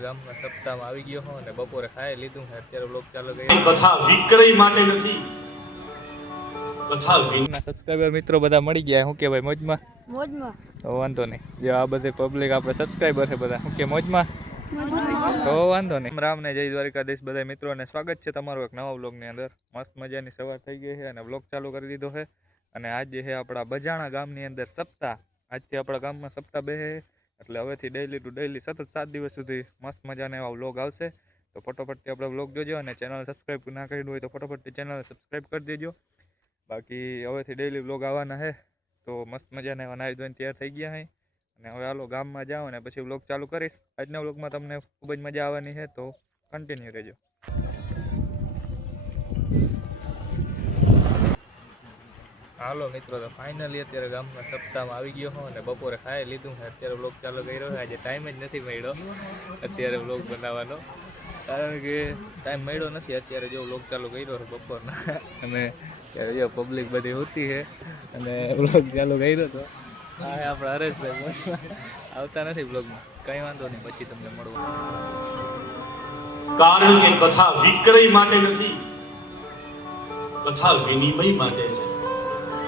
ગામમાં સપ્તાહમાં આવી ગયો હો અને બપોરે ખાઈ લીધું છે. અત્યારે વ્લોગ ચાલુ કર્યો. કથા વિક્રય માટે નથી, કથા સબસ્ક્રાઇબર મિત્રો બધા મળી ગયા. શું કે ભાઈ મોજમાં? મોજમાં. તો વાંધો નહીં. જે આ બધી પબ્લિક આપણે સબસ્ક્રાઇબર છે બધા, શું કે મોજમાં? તો વાંધો નહીં. રામ ને જય દ્વારકાધીશ બધા મિત્રોને સ્વાગત છે તમારું એક નવા વ્લોગની અંદર. મસ્ત મજાની સવાર થઈ ગઈ છે અને વ્લોગ ચાલુ કરી દીધો છે. અને આજે છે આપણા બજાણા ગામની અંદર સપ્તાહ. આજથી આપણા ગામમાં સપ્તાહ બેસે, એટલે હવેથી ડેઈલી ટુ ડેઈલી સતત 7 દિવસ સુધી મસ્ત મજાના એવા વ્લોગ આવશે. તો ફટોફટથી આપણે વ્લોગ જોજો અને ચેનલ સબસ્ક્રાઈબ ના કર્યું હોય તો ફટોફટથી ચેનલ સબસ્ક્રાઈબ કરી દેજો. બાકી હવેથી ડેઈલી વ્લોગ આવવાના છે. તો મસ્ત મજાના એવા નાહી ધોઈને તૈયાર થઈ ગયા છે અને હવે હાલો ગામમાં જાઓ અને પછી વ્લોગ ચાલુ કરીશ. આજના વ્લોગમાં તમને ખૂબ જ મજા આવવાની છે, તો કન્ટિન્યુ રહેજો. હાલો મિત્રો, તો ફાઇનલી અત્યારે ગામમાં સપ્તાહમાં આવી ગયો હો અને બપોરે ખાઈ લીધું છે. અત્યારે વ્લોગ ચાલુ કર્યો છે. આજે ટાઈમ જ નથી મળ્યો અત્યારે વ્લોગ બનાવવાનો, કારણ કે ટાઈમ મળ્યો નથી. અત્યારે જો વ્લોગ ચાલુ કર્યો છે બપોરના અને ત્યારે જો પબ્લિક બધી હોતી છે અને વ્લોગ ચાલુ કર્યો હતો. હા, આપણા હરેશભાઈ આવતા નથી વ્લોગમાં. કંઈ વાંધો નહીં, પછી તમને મળવા. કારણ કે કથા વિક્રય માટે નથી, કથા વિનિમય માટે છે.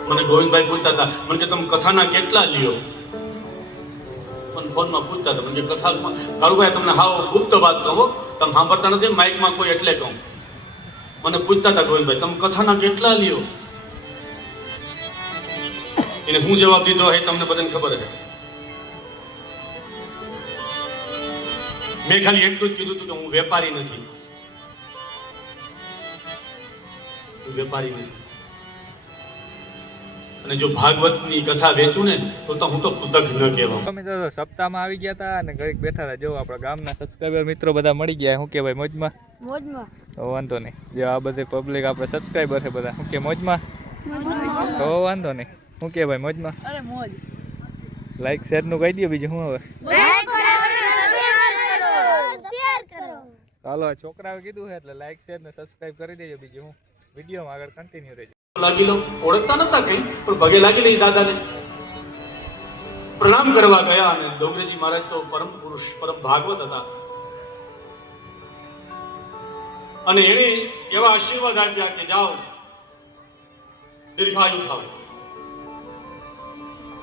મને ગોવિંદભાઈ પૂછતા હતા, મને કે તમે કથાના કેટલા લ્યો? મને ફોનમાં પૂછતા હતા, મને કે કથા કારુભાઈ તમને હાવ ગુપ્ત વાત કહો, તમે સાંભળતા નથી માઇકમાં કોઈ એટલે કહું. મને પૂછતા હતા ગોવિંદભાઈ તમે કથાના કેટલા લ્યો? એને હું જવાબ દીધો એ તમને બધાને ખબર છે. મેં ખાલી એટલું જ કીધું હતું કે હું વેપારી નથી, હું વેપારી નથી. અને જો ભાગવતની કથા વેચું ને તો હું તો કૃતજ્ઞ કહેવાય. મિત્રો સપ્તાહમાં આવી ગયા હતા અને ઘડીક બેઠા હતા. જો આપણા ગામના સબસ્ક્રાઇબર મિત્રો બધા મળી ગયા. શું કે ભાઈ મોજમાં? મોજમાં. તો વાંધો નહીં. જે આ બધી પબ્લિક આપણે સબસ્ક્રાઇબર છે બધા, શું કે મોજમાં? તો વાંધો નહીં. શું કે ભાઈ મોજમાં? અરે મોજ. લાઈક શેર નું કહી દો. બીજું શું હવે? ચાલો, છોકરાએ કીધું છે એટલે લાઈક શેર ને સબસ્ક્રાઇબ કરી દેજો. બીજું હું વિડીયોમાં આગળ કન્ટિન્યુ રહેજો. લાગી લો, ઓળખતા નતા કઈ પણ પગે લાગી લઈ દાદાને પ્રણામ કરવા ગયા. અને ડોંગરેજી મહારાજ તો પરમ પુરુષ પરમ ભાગવત હતા અને એને એવા આશીર્વાદ આપ્યા કે જાઓ દીર્ઘાયુ થાવ.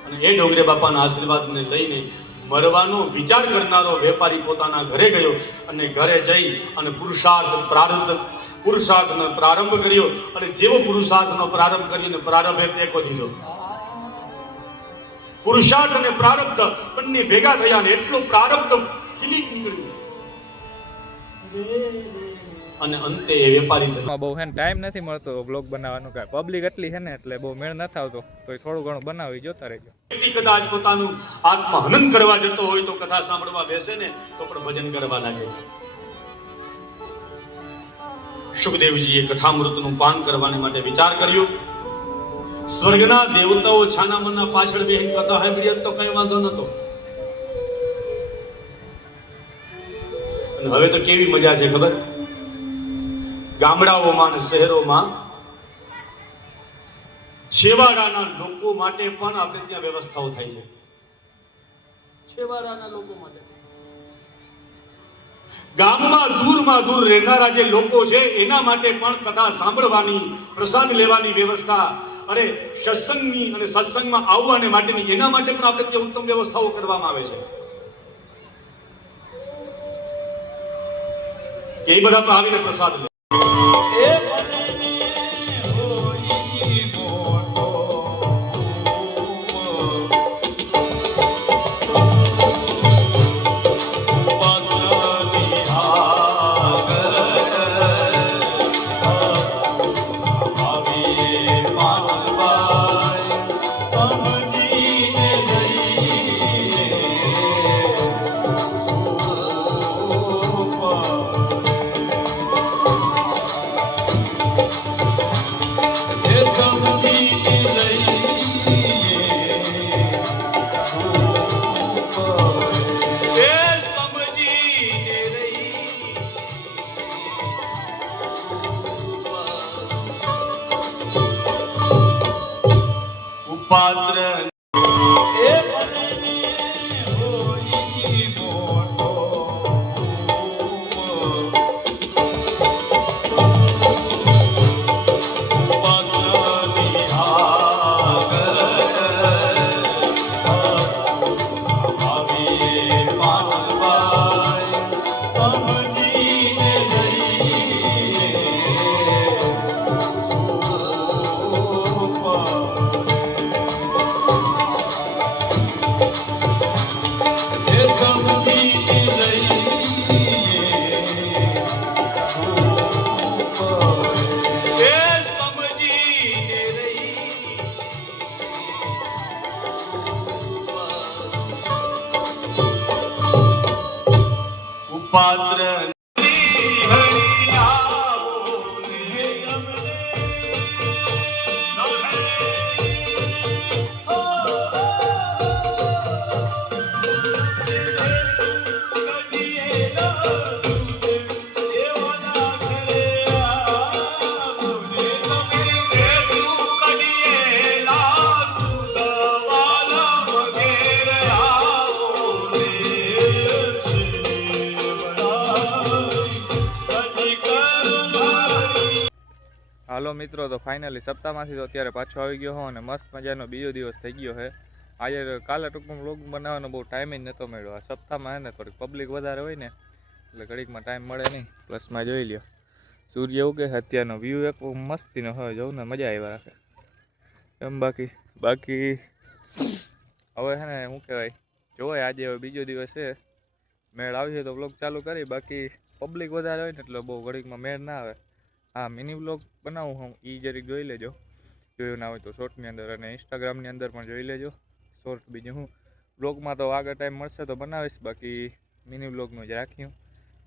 અને એ ડોંગરે બાપાના આશીર્વાદને લઈને મરવાનો વિચાર કરનારો વેપારી પોતાના ઘરે ગયો અને ઘરે જઈ અને પુરુષાર્થનો પ્રારંભ કર્યો. અને જેવો પુરુષાર્થનો પ્રારંભ કરીને પ્રારંભે ટેકો દીધો. પુરુષાર્થ અને પ્રારબ્ધ બંને ભેગા થયા અને એટલું પ્રારબ્ધ ખીલી નીકળ્યું અને અંતે એ વેપારી બહુ હે ટાઈમ નથી મળતો બ્લોગ બનાવવાનો. કાંઈ પબ્લિક એટલી છે ને એટલે બહુ મેળ નથી આવતો. તો થોડું ઘણું બનાવી જોતા રહેજો. કદાચ પોતાનું આત્મા હનન કરવા જતો હોય તો કથા સાંભળવા બેસે ને તો પણ ભજન કરવા લાગે. સુખદેવજીએ કથામૃતનું પાન કરવાને માટે વિચાર કર્યો. સ્વર્ગના દેવતાઓ છાનામના પાછળ બેહીને કથા સાંભળી તો કઈ વાંધો નતો. અને હવે તો કેવી મજા છે ખબર? ગામડાઓમાં અને શહેરોમાં છેવાડાના લોકો માટે પણ આપણે ત્યાં વ્યવસ્થાઓ થાય છે. છેવાડાના લોકો માટે ગામમાં દૂર રહેનારા જે લોકો છે એના માટે પણ કથા સાંભળવાની, પ્રસાદ લેવાની વ્યવસ્થા, અને સત્સંગની અને સત્સંગમાં આવવાને માટેની એના માટે પણ આપણે ત્યાં ઉત્તમ વ્યવસ્થાઓ કરવામાં આવે છે. કે એ બધા પણ આવીને પ્રસાદ લે. પાત્ર એ મને હોય મોટો પાત્ર હાલો મિત્રો, તો ફાઇનલી સપ્તાહમાંથી તો અત્યારે પાછો આવી ગયો હો અને મસ્ત મજાનો બીજો દિવસ થઈ ગયો છે. આજે કાલે ટૂંકમાં વ્લોગ બનાવવાનો બહુ ટાઈમ જ નહોતો મળ્યો. આ સપ્તાહમાં હે ને થોડીક પબ્લિક વધારે હોય ને એટલે ઘડીકમાં ટાઈમ મળે નહીં. પ્લસમાં જોઈ લ્યો સૂર્ય ઉગે છે અત્યારનો વ્યૂ એક મસ્તીનો હોય, જોઉં ને મજા આવ્યા રાખે એમ. બાકી હવે છે ને શું કહેવાય, જોવાય આજે હવે બીજો દિવસ છે, મેળ આવશે તો વ્લોગ ચાલુ કરી. બાકી પબ્લિક વધારે હોય ને એટલે બહુ ઘડીકમાં મેળ ના આવે. હા, મિની વ્લોગ બનાવું હું, એ જરીક જોઈ લેજો, જોયું ના હોય તો શોર્ટની અંદર, અને ઇન્સ્ટાગ્રામની અંદર પણ જોઈ લેજો શોર્ટ. બીજું હું વ્લોગમાં તો આગળ ટાઈમ મળશે તો બનાવીશ, બાકી મિની વ્લોગનું જ રાખ્યું.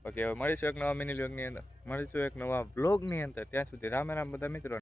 બાકી હવે મળીશું એક નવા મિની વ્લોગની અંદર, મળીશું એક નવા વ્લોગની અંદર. ત્યાં સુધી રામે રામ બધા મિત્રો.